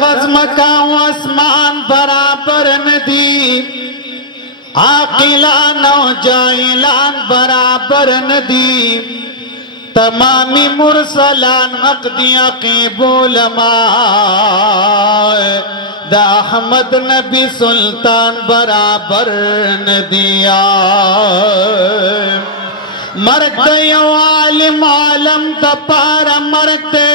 दगज Macau आसमान बराबर नदी, आकिलान और जाहिलान बराबर नदी, तमामी मुरसलान अक़दिया के बोलमा दा अहमद नबी सुल्तान बराबर नदिया। मरते आलिम आलम दपारा मरते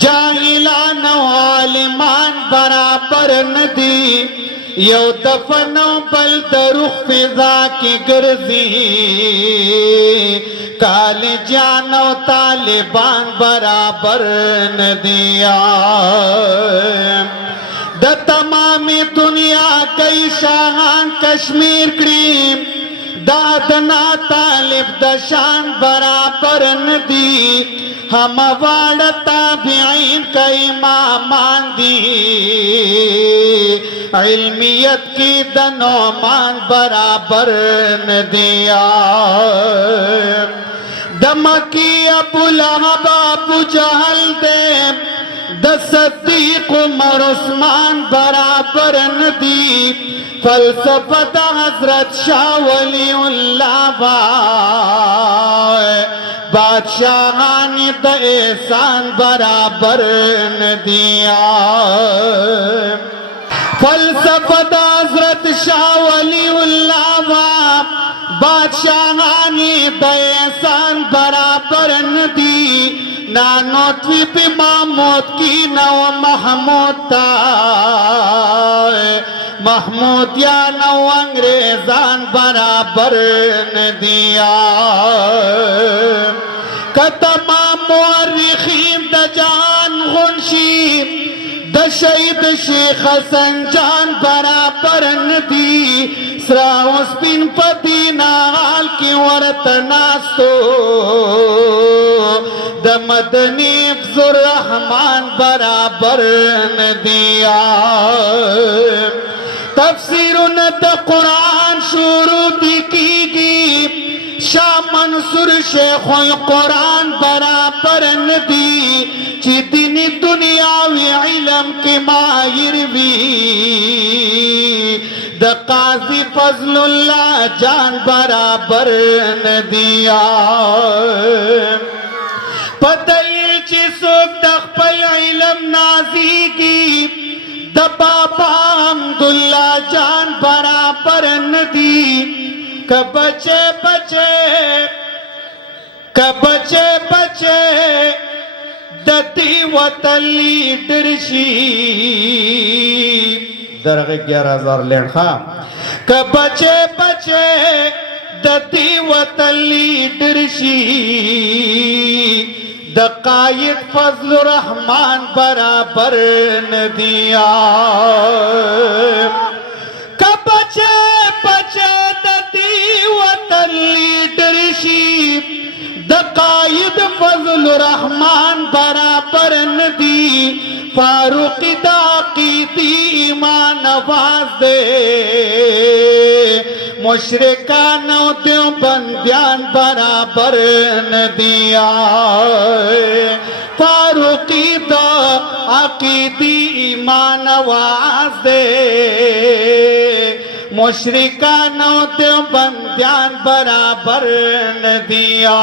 जाहिलान आलिमान बराबर नदी, यो दफनो बल दरुख फिजा की गर्जी, काले जानो तालिबान बराबर नदिया। द तमामी दुनिया कई शाहान कश्मीर क्रीम, दादना तालिब दशान बराबर नदी, हम वाड़ता भी कई मामान दी, इल्मियत की दनोमान बराबर नदिया। दमकी अबू लहब अबू जहल दे, द सद्दीक़ उमर उस्मान बराबर नदी, फलसफा हजरत शाह वलीउल्लाह बादशाहानी द एहसान बराबर नदिया। फलसफा हजरत शाह वलीउल्लाह बादशाहानी द एहसान बराबर नदी, नानोत्वी पे महमूद की नव महमूद महमूद या नव अंग्रेजान बराबर नदिया। कतमा मुअर्रिखीन द जान गुनशी, द शहीद शेख हसन जान बराबर नदी, सराउस बिन पदीना हाल की वरत नास्तो, द मदनी अफजुर रहमान बराबर नदिया। तफसीर द कुरान शुरू की शाह मंसूर शेख कुरान बराबर नदी, चिदनी दुनियावी इल्म के माहिर भी, द काजी फजलुल्लाह जान बराबर नदिया। पतई चिसुक तखपल इल्म नाजी की, द बाबा अब्दुल्ला जान बराबर नदी, कबचे बचे कबचे बचे दती वतली दर्शी, दरगे 11,000 लेन खा, कबचे बचे दती वतली दर्शी, द कायद फजल रहमान बराबर नदिया। कबचे बचे दती वतली दर्शी, द कायद फजल रहमान बराबर नदी, फारूकी दाकीती ईमान नवाज दे, मुशरिकानो देवबंदियान बराबर नदिया। फारूकी दाकीती ईमान नवाज दे, मुशरिकानो देवबंदियान बराबर नदिया।